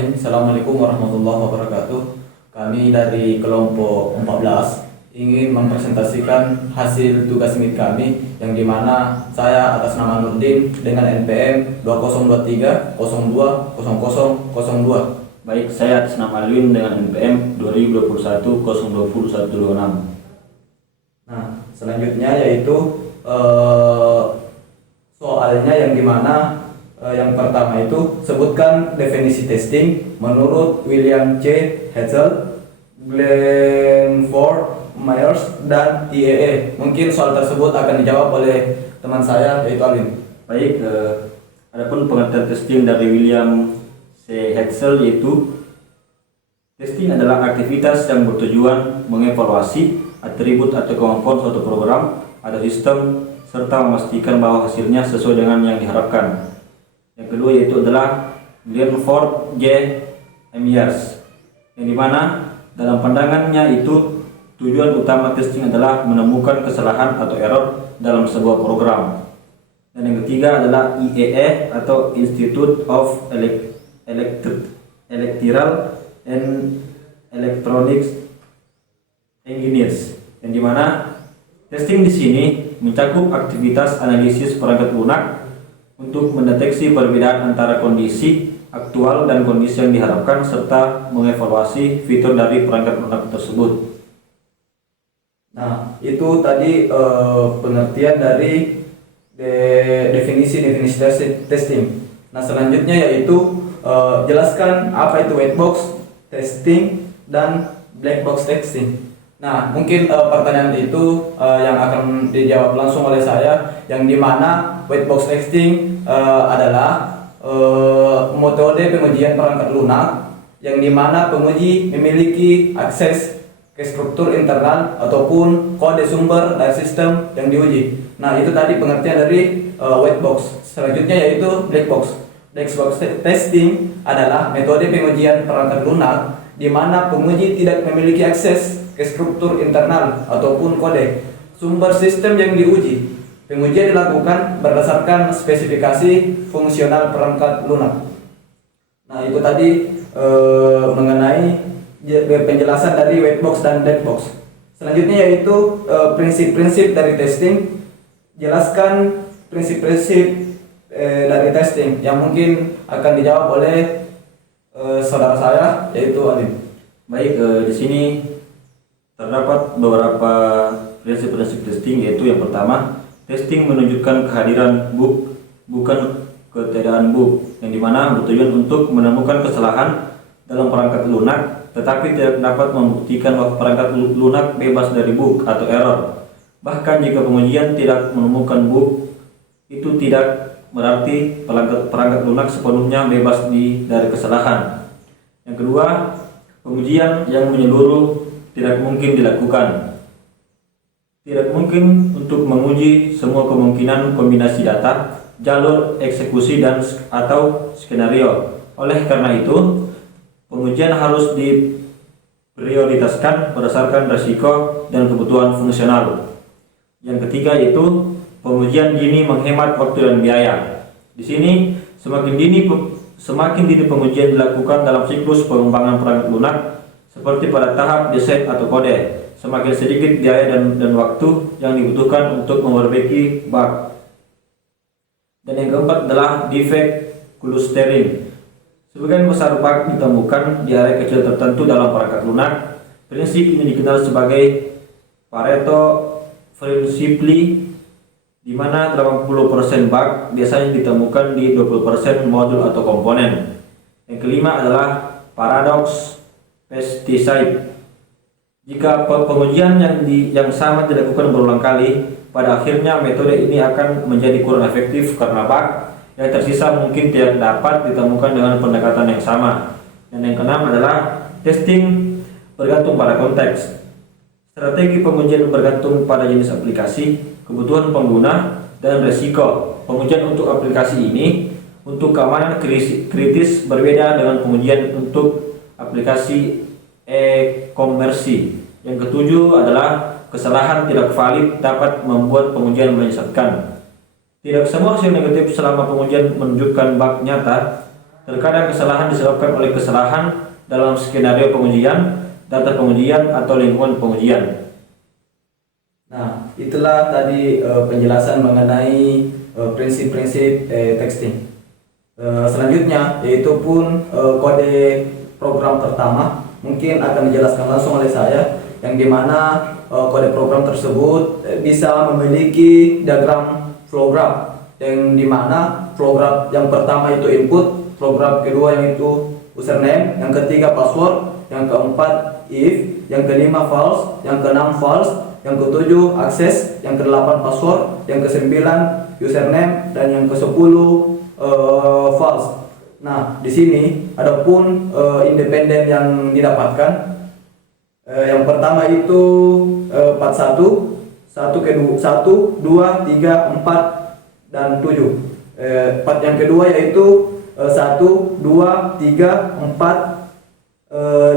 Bismillahirrahmanirrahim. Assalamualaikum warahmatullahi wabarakatuh. Kami dari kelompok 14 ingin mempresentasikan hasil tugas mid kami yang dimana saya atas nama Nurdin dengan NPM 2023 02 0002. Baik, saya atas nama Alwin dengan NPM 2021 020 Nah, selanjutnya yaitu soalnya yang dimana yang pertama itu sebutkan definisi testing menurut William C. Hetzel, Glenford, Myers, dan IEE. Mungkin soal tersebut akan dijawab oleh teman saya yaitu Alvin. Baik, adapun pengertian testing dari William C. Hetzel yaitu testing adalah aktivitas yang bertujuan mengevaluasi atribut atau kemampuan suatu program atau sistem serta memastikan bahwa hasilnya sesuai dengan yang diharapkan. Yang kedua yaitu adalah Glenford J. Myers, yang dimana dalam pandangannya itu tujuan utama testing adalah menemukan kesalahan atau error dalam sebuah program. Dan yang ketiga adalah IEE atau Institute of Electrical and Electronics Engineers, yang dimana testing di sini mencakup aktivitas analisis perangkat lunak untuk mendeteksi perbedaan antara kondisi aktual dan kondisi yang diharapkan serta mengevaluasi fitur dari perangkat lunak tersebut. Nah, itu tadi pengertian dari definisi testing. Nah, selanjutnya yaitu jelaskan apa itu white box testing dan black box testing. Nah, mungkin pertanyaan itu yang akan dijawab langsung oleh saya, yang dimana white box testing adalah metode pengujian perangkat lunak yang dimana penguji memiliki akses ke struktur internal ataupun kode sumber dari sistem yang diuji. Nah, itu tadi pengertian dari white box. Selanjutnya yaitu black box. Black box testing adalah metode pengujian perangkat lunak di mana penguji tidak memiliki akses ke struktur internal ataupun kode sumber sistem yang diuji. Pengujian dilakukan berdasarkan spesifikasi fungsional perangkat lunak. Nah, itu tadi mengenai penjelasan dari white box dan black box. Selanjutnya yaitu prinsip-prinsip dari testing. Jelaskan prinsip-prinsip dari testing yang mungkin akan dijawab oleh saudara saya yaitu Alin. Baik, di sini terdapat beberapa prinsip-prinsip testing, yaitu yang pertama, testing menunjukkan kehadiran bug bukan ketiadaan bug, yang dimana bertujuan untuk menemukan kesalahan dalam perangkat lunak, tetapi tidak dapat membuktikan bahwa perangkat lunak bebas dari bug atau error. Bahkan jika pengujian tidak menemukan bug, itu tidak berarti perangkat lunak sepenuhnya bebas dari kesalahan. Yang kedua, pengujian yang menyeluruh tidak mungkin dilakukan. Tidak mungkin untuk menguji semua kemungkinan kombinasi data, jalur eksekusi dan atau skenario. Oleh karena itu, pengujian harus diprioritaskan berdasarkan risiko dan kebutuhan fungsional. Yang ketiga yaitu pengujian dini menghemat waktu dan biaya. Di sini semakin dini pengujian dilakukan dalam siklus pengembangan perangkat lunak, seperti pada tahap desain atau kode, semakin sedikit biaya dan waktu yang dibutuhkan untuk memperbaiki bug. Dan yang keempat adalah defect clustering. Sebagian besar bug ditemukan di area kecil tertentu dalam perangkat lunak. Prinsip ini dikenal sebagai Pareto Principle, di mana 80% bug biasanya ditemukan di 20% modul atau komponen. Yang kelima adalah paradox pesticide. Jika pengujian yang sama dilakukan berulang kali, pada akhirnya metode ini akan menjadi kurang efektif karena bug yang tersisa mungkin tidak dapat ditemukan dengan pendekatan yang sama. Dan yang keenam adalah testing bergantung pada konteks. Strategi pengujian bergantung pada jenis aplikasi, kebutuhan pengguna, dan resiko. Pengujian untuk aplikasi ini untuk keamanan kritis berbeda dengan pengujian untuk aplikasi e-commerce. Yang ketujuh adalah kesalahan tidak valid dapat membuat pengujian menyesatkan. Tidak semua hasil negatif selama pengujian menunjukkan bug nyata, Terkadang kesalahan disebabkan oleh kesalahan dalam skenario pengujian, data pengujian, atau lingkungan pengujian. Nah, itulah tadi penjelasan mengenai prinsip-prinsip texting. Selanjutnya yaitu pun kode program pertama mungkin akan dijelaskan langsung oleh saya, yang dimana kode program tersebut bisa memiliki diagram flow graph, yang dimana flow graph yang pertama itu input, flow graph kedua yang itu username, yang ketiga password, yang keempat if, yang kelima false, yang keenam false, yang ketujuh akses, yang kedelapan password, yang kesembilan username, dan yang kesepuluh false. Nah, di sini adapun independen yang didapatkan. Yang pertama itu 41, 1, 2, 3, 4 dan 7. Yang kedua yaitu 1, 2, 3, 4,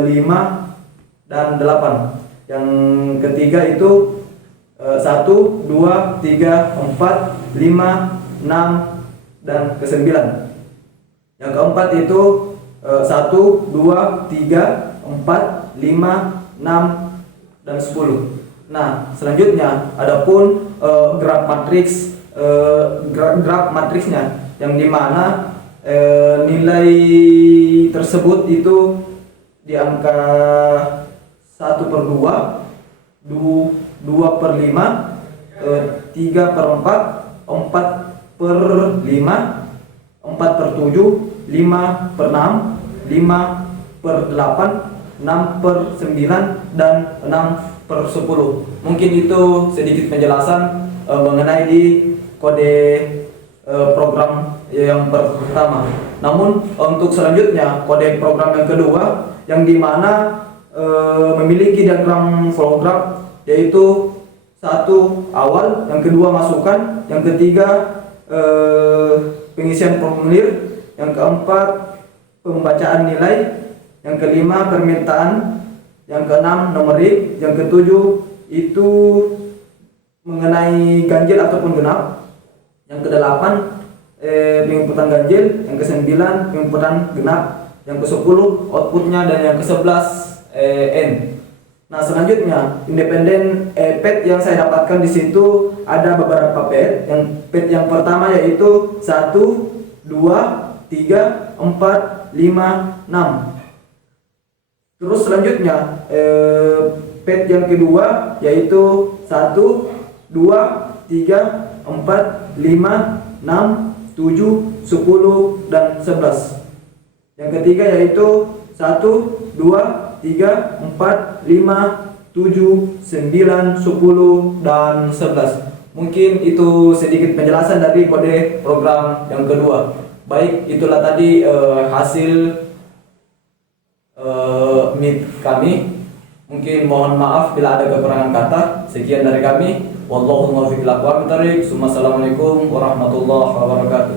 5 dan 8. Yang ketiga itu 1, 2, 3, 4, 5, 6 dan ke-9. Yang keempat itu 1, 2, 3, 4, 5, 6 dan 10. Nah, selanjutnya adapun graf matriks, graf matriksnya, yang dimana nilai tersebut itu di angka 1/2, 2/5, 3/4, 4/5, 4/7, 5/6, 5/8, 6/9 dan 6/10. Mungkin itu sedikit penjelasan mengenai di kode program yang pertama. Namun untuk selanjutnya kode program yang kedua, yang dimana memiliki diagram flow graph, yaitu 1 awal, yang kedua masukan, yang ketiga pengisian formulir, yang keempat pembacaan nilai, yang kelima permintaan, yang keenam numerik, yang ketujuh itu mengenai ganjil ataupun genap, yang kedelapan penginputan ganjil, yang kesembilan penginputan genap, yang kesepuluh outputnya, dan yang ke-11 end. Nah, selanjutnya independen pet yang saya dapatkan di situ ada beberapa pet. Pet yang pertama yaitu 1, 2, 3, 4, 5, 6. Terus selanjutnya pet yang kedua yaitu 1, 2, 3, 4, 5, 6, 7, 10 dan 11. Yang ketiga yaitu 1, 2, 3, 4, 5, 7, 9, 10 dan 11. Mungkin itu sedikit penjelasan dari kode program yang kedua. Baik, itulah tadi hasil meet kami. Mungkin mohon maaf bila ada kekurangan kata. Sekian dari kami. Wallahu muwaffiq ila aqwamit thoriq. Assalamualaikum warahmatullahi wabarakatuh.